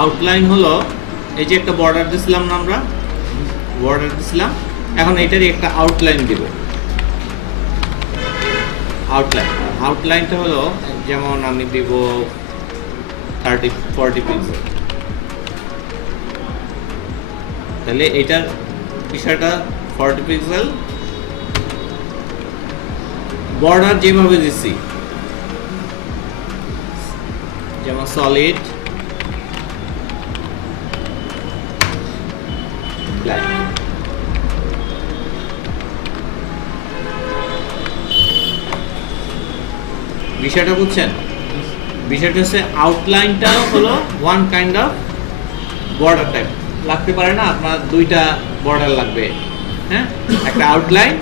Outline হলো এই যে একটা বর্ডার দিছিলাম না আমরা, বর্ডার দিছিলাম, এখন এটারই একটা আউটলাইন দিব। আউটলাইনটা হলো যেমন আমি দিব 30-40 পিক্সেল। তাহলে এটার বিষয়টা 40 পিক্সেল, বর্ডার যেভাবে দিছি যেমন সলিড ব্ল্যাক, বিষয়টা বুঝছেন? বিষয়টা হচ্ছে আউটলাইনটা হলো one kind of border type. লাগতে পারে না আপনার দুইটা বর্ডার লাগবে, হ্যাঁ, একটা আউটলাইন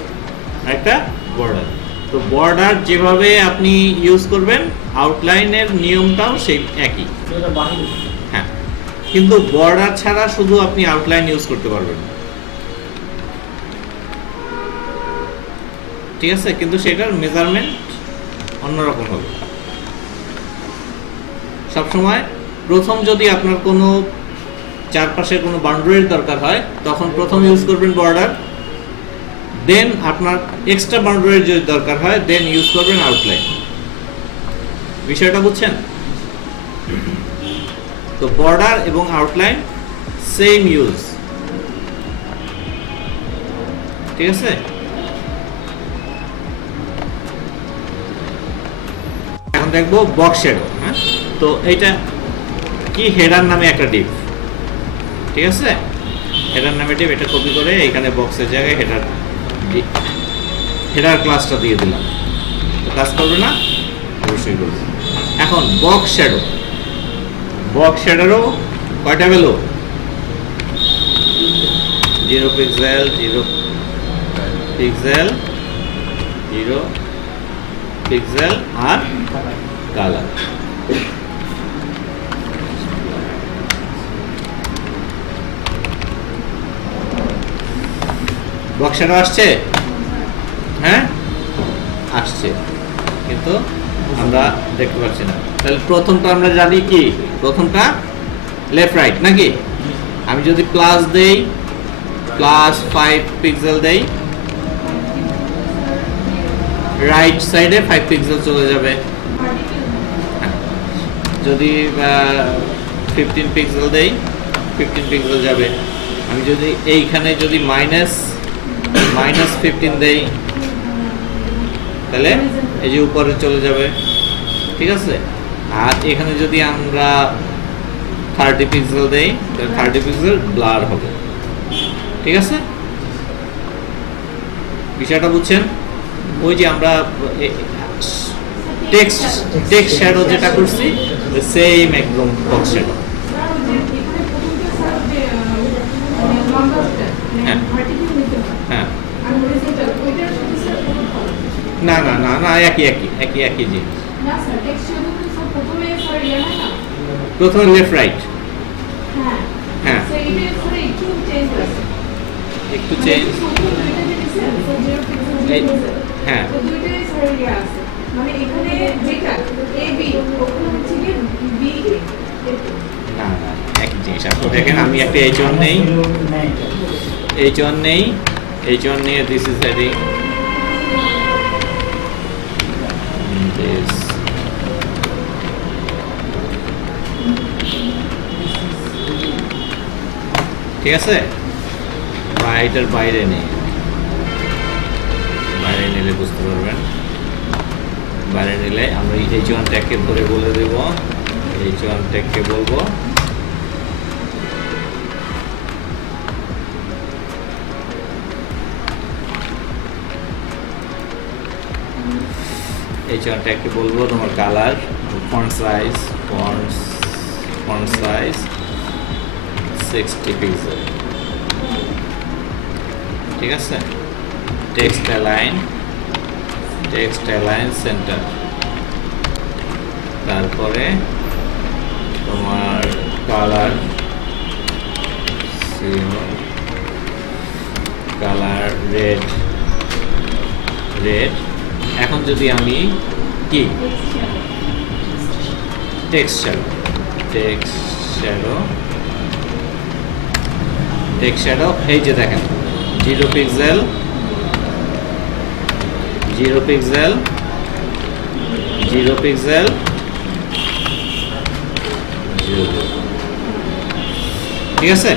আর একটা বর্ডার। তো বর্ডার যেভাবে আপনি ইউজ করবেন আউটলাইনের নিয়মটাও সেই একই, হ্যাঁ, কিন্তু বর্ডার ছাড়া শুধু আপনি আউটলাইন ইউজ করতে পারবেন, ঠিক আছে, কিন্তু সেটার মেজারমেন্ট অন্যরকম হবে। সবসময় প্রথম যদি আপনার কোনো চারপাশে কোনো বাউন্ডারির দরকার হয় তখন প্রথম ইউজ করবেন বর্ডার, দেন আপনার এক্সট্রা বাউন্ডারির যদি দরকার হয় দেন ইউজ করবেন আউটলাইন। বিষয়টা বুঝছেন? তো বর্ডার এবং আউটলাইন সেম ইউজ, ঠিক আছে। এখন দেখবো বক্স শ্যাডো। হ্যাঁ, তো এইটা কি, হেডার নামে একটা ডিপ, ঠিক আছে, হেডার নামে ডিপ। এটা কপি করে এখানে বক্সের জায়গায় হেডার ক্লাসটা দিয়ে দিলাম। তো কাজ করবে না? অবশ্যই করবে। এখন বক্স শ্যাডো, বক্স শ্যাডোরও কয়টা ভ্যালু? 0 পিক্সেল, 0 পিক্সেল, 0 পিক্সেল আর কালার। বক্স শ্যাডো আসছে? হ্যাঁ আসছে, কিন্তু আমরা দেখতে পাচ্ছি না। তাহলে প্রথমটা আমরা জানি কি, প্রথমটা লেফট রাইট নাকি? আমি যদি প্লাস দেই, প্লাস 5 পিক্সেল দেই, রাইট সাইডে 5 পিক্সেল চলে যাবে। যদি 15 পিক্সেল দেই 15 পিক্সেল যাবে। আমি যদি এইখানে যদি মাইনাস 15 দেই তাহলে এই যে উপরে চলে যাবে, ঠিক আছে। আর এখানে যদি আমরা 30 পিক্সেল দেই তাহলে 30 পিক্সেল ব্লার হবে, ঠিক আছে। বিষয়টা বুঝছেন? ওই যে আমরা টেক্সট শ্যাডো যেটা করছি সেম একদম বক্স শ্যাডো। হ্যাঁ হ্যাঁ, না না না না, একই জিনিস। প্রথমে লেফট রাইট, হ্যাঁ একটু চেঞ্জ, হ্যাঁ মানে এখানে যেটা AB ওখানে হচ্ছে কি BA। না না, একই জিনিস। আপনি দেখেন আমি একটা H1 নেই, H1 নিয়ে দিস ইজ হেডিং, দিস ঠিক আছে। রাইটের বাইরে নেই, বাইরে নিলে বুঝতে পারবেন। বাইরে নিলে আমরা H1 ট্যাগকে ধরে বলে দেব, H1 ট্যাগকে বলবো H1 ট্যাগকে বলবো তোমার কালার, ফন্ট সাইজ 60 পিক্সেল, ঠিক আছে। টেক্সট অ্যালাইন সেন্টার, তারপরে তোমার কালার রেড। এখন যদি আমি কি টেক্সট টেক্সট শ্যাডো এই যে দেখেন 0 পিক্সেল 0 পিক্সেল 0 পিক্সেল 0 ঠিক আছে।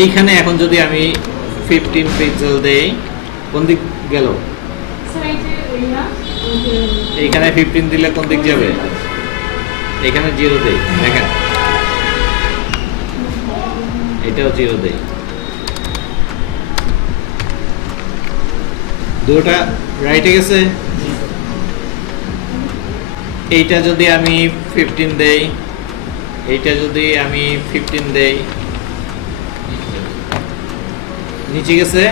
এইখানে এখন যদি আমি 15 পিক্সেল দেই কোন দিক গেল? এইখানে 15 দিলে কোন দিক যাবে? এখানে 0 দেই, দেখেন এটাও 0 দেই, দুটো রাইটে গেছে। এইটা যদি আমি 15 দেই, এইটা যদি আমি 15 দেই, নিচে গেছে।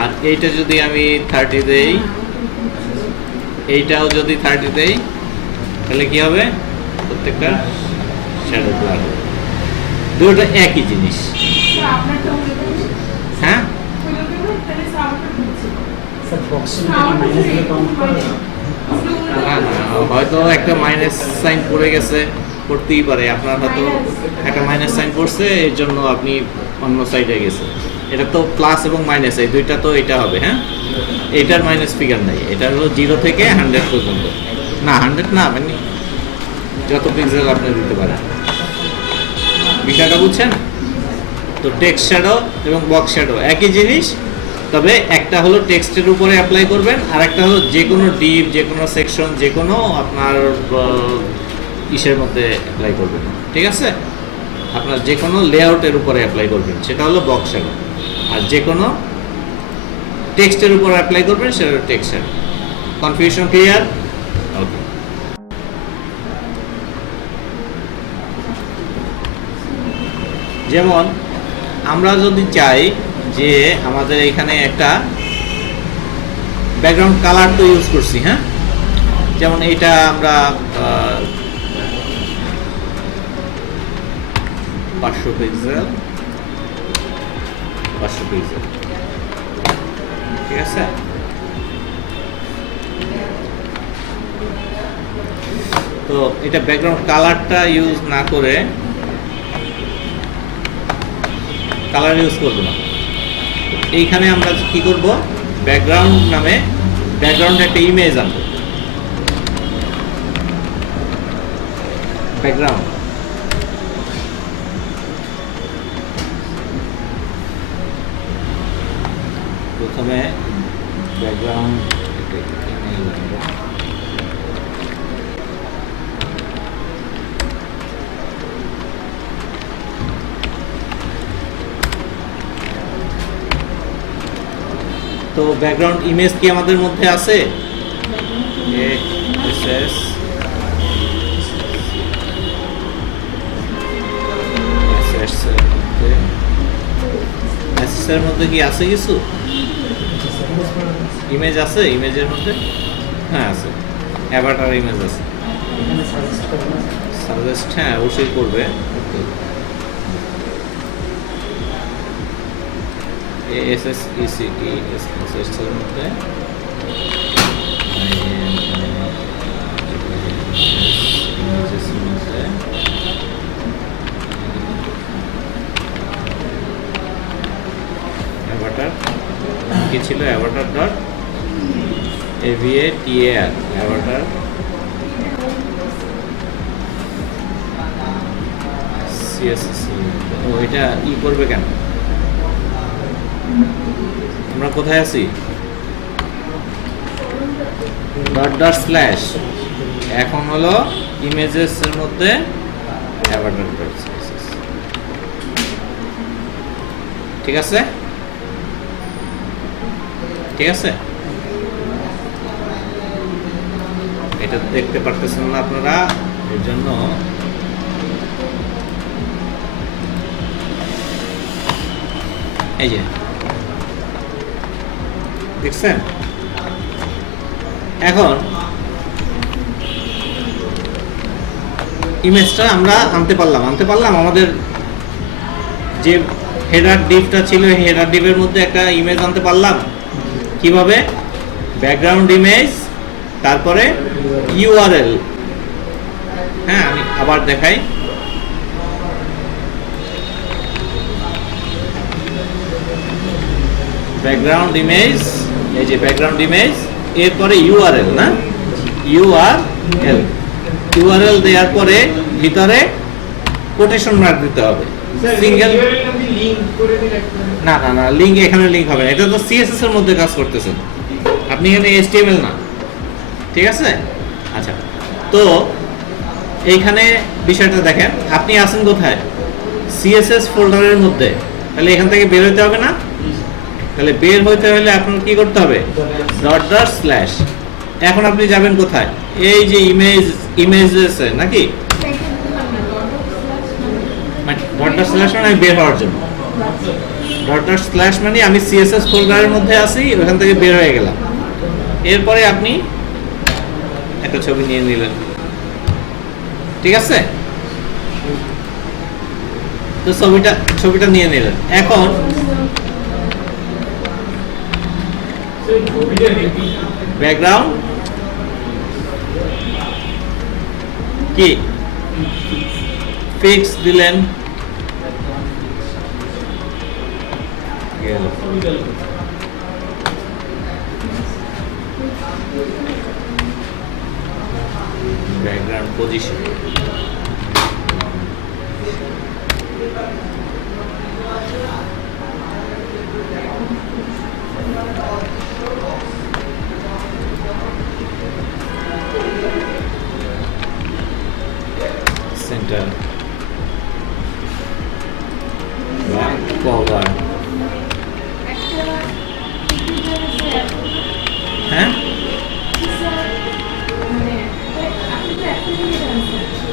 আর এইটা যদি আমি 30 দেই, এইটাও যদি 30 দেই, তাহলে কি হবে? প্রত্যেকটা শ্যাডো ব্লার হবে। দুটো একই জিনিস, হ্যাঁ হয়তো একটা মাইনাস সাইন পড়ে গেছে, পড়তেই পারে, আপনার হয়তো একটা মাইনাস সাইন পড়ছে, এর জন্য আপনি অন্য সাইডে গেছে। এটা তো প্লাস এবং মাইনাস এই দুইটা, তো এটা হবে। হ্যাঁ, এটার মাইনাস ফিগার নাই, এটা হলো 0 থেকে 100 পর্যন্ত। না 100 না, মানে যত পিক্সেল আপনি দিতে পারেন। বিষয়টা বুঝছেন তো? টেক্সট শ্যাডো এবং বক্স শ্যাডো একই জিনিস, তবে একটা হলো টেক্সটের উপরে অ্যাপ্লাই করবেন, আর একটা হলো যে কোনো ডিপ, যে কোনো সেকশন, যে কোনো আপনার ইসের মধ্যে অ্যাপ্লাই করবেন। ঠিক আছে, আপনার যে কোনো লেআউটের উপরে অ্যাপ্লাই করবেন, সেটা হলো বক্স শ্যাডো। আর যে কোনো টেক্সটের উপর অ্যাপ্লাই করবেন, সেটা হলো text shadow. Confusion clear? Okay. যেমন আমরা যদি চাই যে আমাদের এখানে একটা ব্যাকগ্রাউন্ড কালার তো ইউজ করছি, হ্যাঁ, যেমন এটা আমরা 500 পিক্সেল 500 পিক্সেল, ঠিক আছে। তো এটা ব্যাকগ্রাউন্ড কালারটা ইউজ না করে, কালার ইউজ করব না, এইখানে আমরা কি করব? ব্যাকগ্রাউন্ড নামে ব্যাকগ্রাউন্ডে একটা ইমেজ আনবো। ব্যাকগ্রাউন্ড প্রথমে ব্যাকগ্রাউন্ড তো ব্যাকগ্রাউন্ড ইমেজ কি আমাদের মধ্যে আছে? এর মধ্যে কি আছে কিছু ইমেজ আছে? ইমেজের মধ্যে হ্যাঁ আছে, অ্যাভাটার ইমেজ আছে। সাজেস্ট হ্যাঁ অবশ্যই করবে। এর মধ্যে অ্যাভাটার কি ছিল? Avatar dot AVATAR, Avatar CSS। ও এটা ই করবে কেন? আমরা কোথায় আছি? ডট ডট স্ল্যাশ, এখন হলো ইমেজেস এর মধ্যে অ্যাভাটার ডট CSS, ঠিক আছে? ঠিক আছে, এটা দেখতে পারতেছেন না আপনারা, এর জন্য এই যে দেখছেন। এখন ইমেজটা আমরা আনতে পারলাম আমাদের যে হেডার ডিভটা ছিল, হেডার ডিভের মধ্যে একটা ইমেজ আনতে পারলাম। কিভাবে? ব্যাকগ্রাউন্ড ইমেজ, তারপরে ইউআরএল হ্যাঁ, আমি আবার দেখাই। ব্যাকগ্রাউন্ড ইমেজ, এই যে ব্যাকগ্রাউন্ড ইমেজ, এরপরে ইউআরএল না, ইউআরএল ইউআরএল দেওয়ার পরে ভিতরে কোটেশন মার্ক দিতে হবে। সিঙ্গেল না না না, লিংক এখানে লিংক হবে না, এটা তো সিএসএস এর মধ্যে কাজ করতেছেন আপনি, এখানে এইচটিএমএল না, ঠিক আছে? আচ্ছা, তো এইখানে বিষয়টা দেখেন, আপনি আছেন কোথায়? সিএসএস ফোল্ডারের মধ্যে, তাহলে এখান থেকে বের হতে হবে না? তাহলে বের হইতে হলে আপনার কি করতে হবে? Dot dot slash. এখন আপনি যাবেন কোথায়? এই যে ইমেজেস নাকি ডট ডট স্ল্যাশ মানে বের হওয়ার জন্য, ডট ডট স্ল্যাশ মানে আমি সিএসএস ফোল্ডারের মধ্যে আছি, ওখান থেকে বের হয়ে গেলাম। এরপরে আপনি একটা ছবি নিয়ে নিলেন, ঠিক আছে? তো ছবিটা নিয়ে নিলেন। এখন ব্যাকগ্রাউন্ড কি ফিক্স দিলেন, ব্যাকগ্রাউন্ড পজিশন, সেন্টার, কভার, হ্যাঁ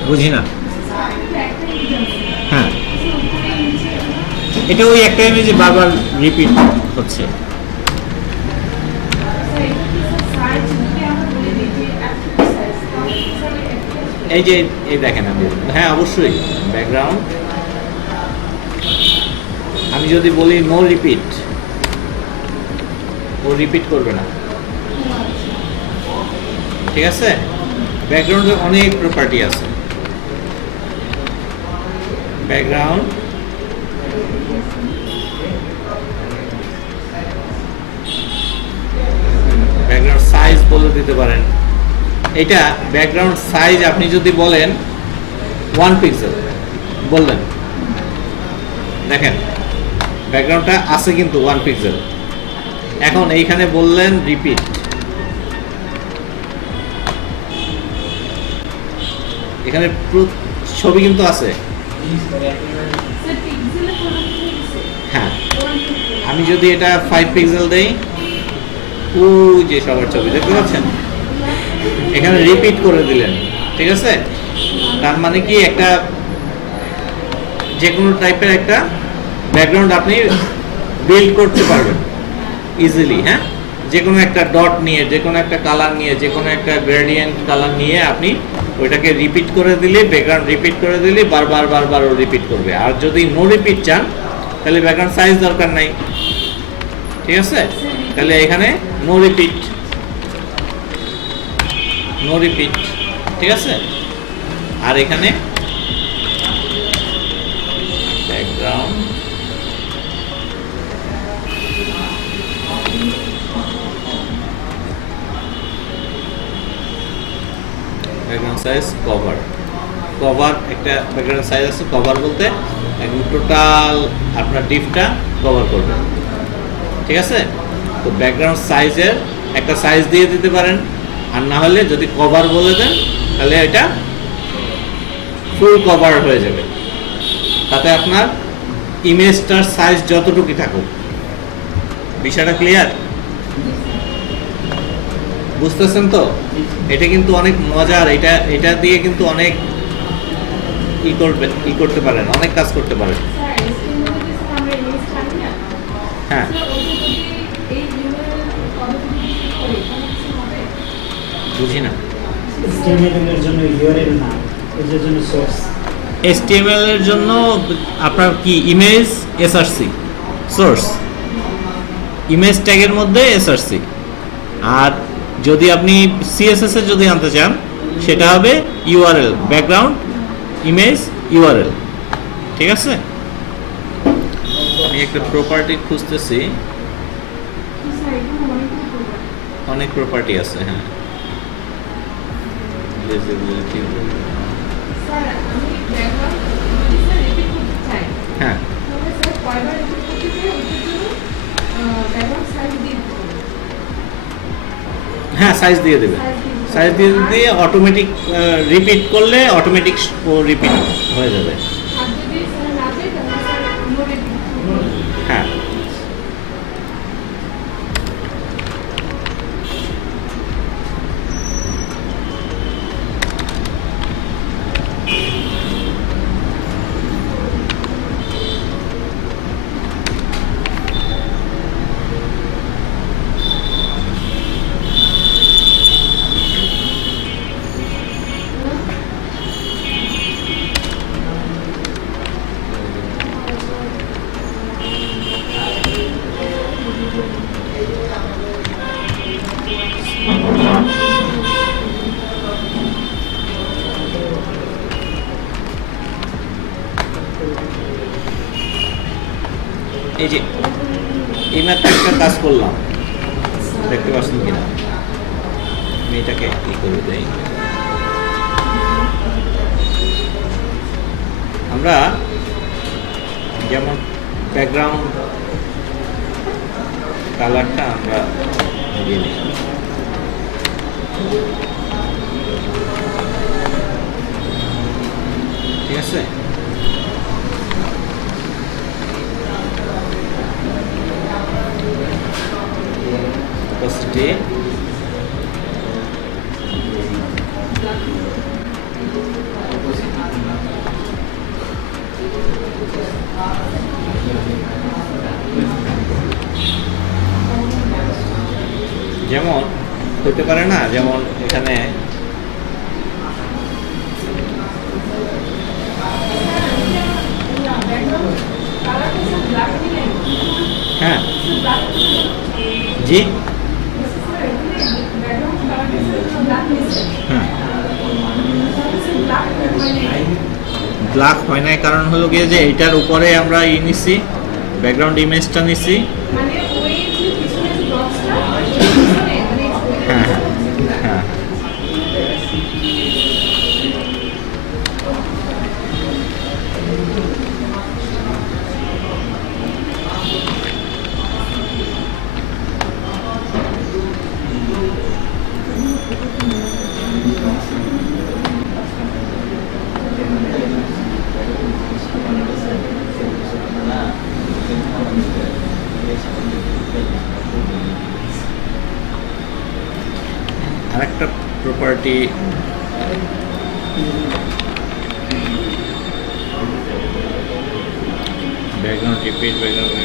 বুঝি না। হ্যাঁ, এটা ওই একটা ইমেজে বারবার রিপিট হচ্ছে। এই যে এই দেখেন আপনি, হ্যাঁ অবশ্যই ব্যাকগ্রাউন্ড, আমি যদি বলি নো রিপিট, ও রিপিট করবে না, ঠিক আছে? ব্যাকগ্রাউন্ডের অনেক প্রপার্টি আছে। ব্যাকগ্রাউন্ড সাইজ বলে দিতে পারেন। এটা ব্যাকগ্রাউন্ড সাইজ আপনি যদি বলেন 1 পিক্সেল বললেন, দেখেন ব্যাকগ্রাউন্ডটা আছে কিন্তু 1 পিক্সেল। এখন এইখানে বললেন রিপিট, এখানে ছবি কিন্তু আছে। হ্যাঁ, আমি যদি এটা 5 পিক্সেল দেই, ওই যে সবার ছবি দেখতে পাচ্ছেন, এখানে রিপিট করে দিলেন, ঠিক আছে? তার মানে কি একটা যে কোনো টাইপের একটা ব্যাকগ্রাউন্ড আপনি বিল্ড করতে পারবেন ইজিলি। হ্যাঁ, যে কোনো একটা ডট নিয়ে, যে কোনো একটা কালার নিয়ে, যে কোনো একটা গ্রেডিয়েন্ট কালার নিয়ে আপনি ওইটাকে রিপিট করে দিলে, ব্যাকগ্রাউন্ড রিপিট করে দিলে বারবার ও রিপিট করবে। আর যদি নো রিপিট চান তাহলে ব্যাকগ্রাউন্ড সাইজ দরকার নাই, ঠিক আছে? তাহলে এখানে নো রিপিট, ঠিক আছে? আর এখানে ব্যাকগ্রাউন্ড সাইজ কভার, একটা ব্যাকগ্রাউন্ড সাইজ আছে। কভার বলতে একদম টোটাল আপনার ডিপটা কভার করবে, ঠিক আছে? তো ব্যাকগ্রাউন্ড সাইজের একটা সাইজ দিয়ে দিতে পারেন, আর না হলে যদি কভার বলে দেন তাহলে এটা ফুল কভার হয়ে যাবে। তাতে আপনার ইমেজটার সাইজ যতটুকুই থাকুক। বিষয়টা ক্লিয়ার? বুঝতেছেন তো? এটা কিন্তু অনেক মজার, এটা দিয়ে কিন্তু অনেক করতে পারেন, অনেক কাজ করতে পারেন। হ্যাঁ, বুঝি না। HTML এর জন্য আপনার কি ইমেজ এসআরসি সোর্স, ইমেজ ট্যাগের মধ্যে এসআরসি। আর যদি আপনি সিএসএস এ যদি আনতে চান সেটা হবে ইউআরএল, ব্যাকগ্রাউন্ড ইমেজ ইউআরএল। ঠিক আছে, আমি একটা প্রপার্টি খুঁজতেছি, স্যার এখানে অনেকগুলো property। অনেক প্রপার্টি আছে। হ্যাঁ, visibility, স্যার আমি ব্যাকগ্রাউন্ড যদি স্যার রিপিট করতে চাই হ্যাঁ তাহলে স্যার কয়বার রিপিট করতে চাই ওইটার জন্য ব্যাকগ্রাউন্ড সাইজ দিয়ে দিতে হবে। হ্যাঁ সাইজ দিয়ে দেবে, সাইজ দিয়ে দিয়ে অটোমেটিক রিপিট করলে অটোমেটিক রিপিট হয়ে যাবে। আর যদি স্যার না চাই তাহলে স্যার নো রিপিট। হ্যাঁ, এই যে এই মাত্র একটা কাজ করলাম, দেখতে পাচ্ছেন কিনা? আমি এটাকে কি করে দেই, আমরা যেমন ব্যাকগ্রাউন্ড কালারটা আমরা দিয়ে নিই, ঠিক আছে? opacity, যেমন হতে পারে না, যেমন এখানে ব্যাকগ্রাউন্ড কালারটা স্যার ব্ল্যাক দিলেন। হ্যাঁ জি স্যার এখানে ব্যাকগ্রাউন্ড কালারটা স্যার ব্ল্যাক দিয়েছে। হ্যাঁ, ব্ল্যাক মানে ব্ল্যাক হয় নাই, কারণ হলো গিয়ে যে এইটার উপরে আমরা নিছি, ব্যাকগ্রাউন্ড ইমেজটা নিছি। মানে ওই যে পিছনে যে বক্সটা পিছনে মানে হ্যাঁ হ্যাঁ, আরেকটা প্রপার্টি ব্যাকগ্রাউন্ড রিপিট, ব্যাকগ্রাউন্ড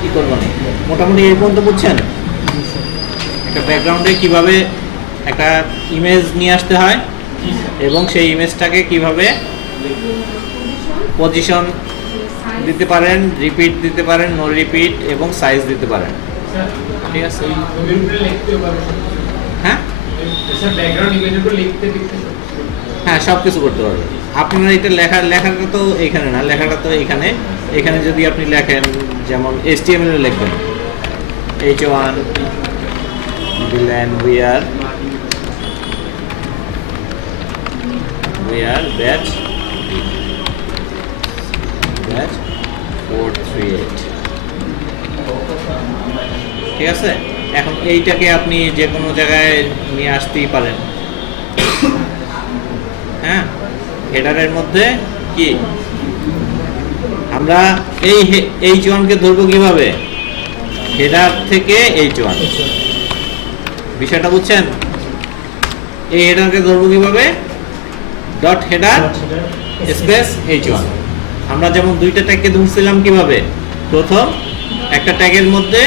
কি করবো না, মোটামুটি এই পর্যন্ত বুঝছেন একটা ব্যাকগ্রাউন্ডে কিভাবে একটা ইমেজ নিয়ে আসতে হয় এবং সেই ইমেজটাকে কিভাবে পজিশন দিতে পারেন, রিপিট দিতে পারেন, নো রিপিট এবং সাইজ দিতে পারেন। ঠিক আছে, হ্যাঁ হ্যাঁ সব কিছু করতে পারবেন। আপনার এটা লেখাটা তো এইখানে না, লেখাটা তো এইখানে। এখানে যদি আপনি লেখেন, যেমন HTML এ লিখবেন H1 দিলেন we are batch 438, ঠিক আছে? এখন এইটাকে আপনি যে কোনো জায়গায় নিয়ে আসতেই পারেন। হ্যাঁ, হেডারের মধ্যে কি আমরা এই H1 কে ধরবো কিভাবে? হেডার থেকে H1, বিষয়টা বুঝছেন? এই হেডারকে ধরবো কিভাবে? Dot header space H1। আমরা যেমন দুইটা ট্যাগকে ধরছিলাম কিভাবে, প্রথম একটা ট্যাগের মধ্যে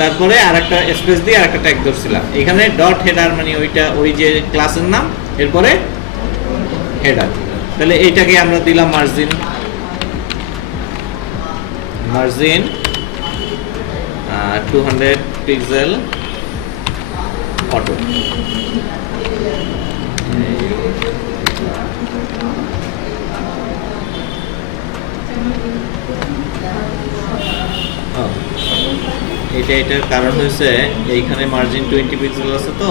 তারপরে আরেকটা স্পেস দিয়ে আরেকটা ট্যাগ ধরছিলাম। এখানে ডট হেডার মানে ওইটা ওই যে ক্লাসের নাম, এরপরে হেডার। তাহলে এইটাকে আমরা দিলাম মার্জিন 200 পিক্সেল অটো। এটার কারণ হয়েছে এইখানে মার্জিন 20 পিক্সেল আছে তো,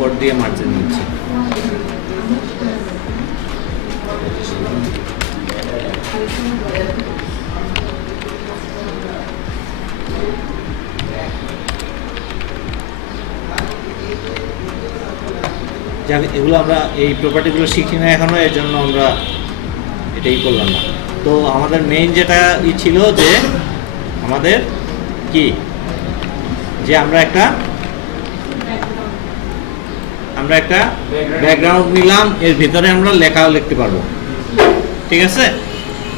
উপর দিয়ে মার্জিন নিচ্ছে। এগুলো আমরা এই প্রপার্টিগুলো শিখি না এখনো, এর জন্য আমরা এটাই করলাম না। তো আমাদের মেইন যেটা ছিল যে আমাদের কি, যে আমরা একটা ব্যাকগ্রাউন্ড নিলাম, এর ভিতরে আমরা লেখাও লিখতে পারবো, ঠিক আছে?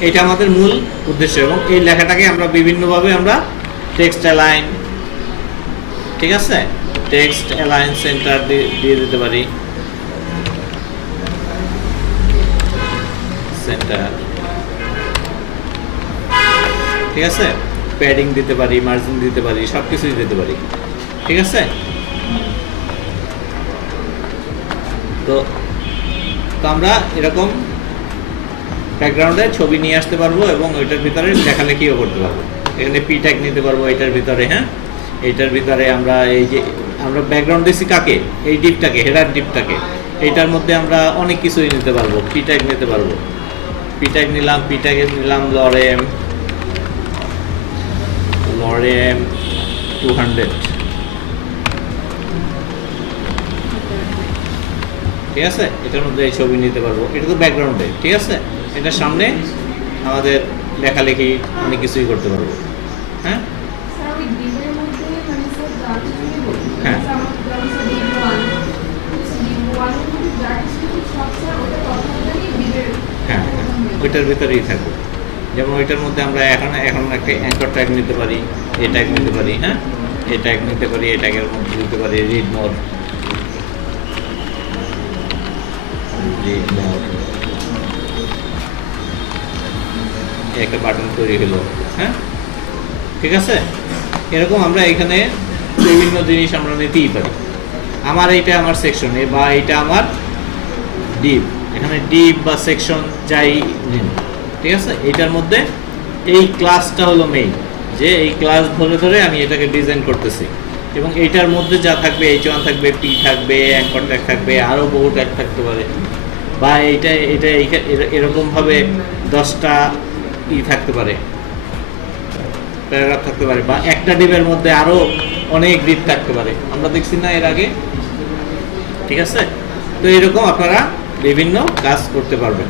এটা আমাদের মূল উদ্দেশ্য। এবং এই লেখাটাকে আমরা বিভিন্নভাবে আমরা টেক্সট অ্যালাইন, ঠিক আছে, টেক্সট অ্যালাইন সেন্টার দিয়ে দিতে পারি, সেন্টার, ঠিক আছে, প্যাডিং দিতে পারি, মার্জিন দিতে পারি, সব কিছুই দিতে পারি, ঠিক আছে? তো আমরা এরকম ব্যাকগ্রাউন্ডে ছবি নিয়ে আসতে পারবো এবং ওইটার ভিতরে লেখালেখিও করতে পারবো। এখানে পি ট্যাগ নিতে পারবো এটার ভিতরে, হ্যাঁ, এইটার ভিতরে আমরা এই যে আমরা ব্যাকগ্রাউন্ড দিচ্ছি কাকে, এই ডিপটাকে, হেডার ডিপটাকে, এইটার মধ্যে আমরা অনেক কিছুই নিতে পারবো, পি ট্যাগ নিতে পারবো। পি ট্যাগ নিলাম, পি ট্যাগে নিলাম লরেম 200, ঠিক আছে? এটার মধ্যে এই ছবি নিতে পারবো, এটা তো ব্যাকগ্রাউন্ডে, ঠিক আছে? এটার সামনে আমাদের লেখালেখি অনেক কিছুই করতে পারবো, হ্যাঁ হ্যাঁ হ্যাঁ, ওইটার ভিতরেই থাকবো। যেমন ওইটার মধ্যে আমরা এখন একটা অ্যাঙ্কর ট্যাগ নিতে পারি, এই ট্যাগ নিতে পারি, হ্যাঁ, এই ট্যাগ নিতে পারি, এই ট্যাগের মধ্যে দিতে পারি রিড মোর, একটা বাটন তৈরি হলো, হ্যাঁ, ঠিক আছে? এরকম আমরা এখানে বিভিন্ন জিনিস আমরা নিতেই পারি। আমার এইটা আমার সেকশন, বা এইটা আমার ডিপ, এখানে ডিপ বা সেকশন যাই নিন, ঠিক আছে? এইটার মধ্যে এই ক্লাসটা হলো মেইন, যে এই ক্লাস ধরে ধরে আমি এটাকে ডিজাইন করতেছি। এবং এইটার মধ্যে যা থাকবে, H1 থাকবে, পি থাকবে, অ্যাঙ্কর ট্যাগ থাকবে, আরও বহু ট্যাগ থাকতে পারে, বা এরকমভাবে 10টা থাকতে পারে, প্যারাগ্রাফ থাকতে পারে, বা একটা ডিপের মধ্যে আরো অনেক ডিপ থাকতে পারে, আমরা দেখছি না এর আগে। ঠিক আছে, তো এরকম আপনারা বিভিন্ন কাজ করতে পারবেন।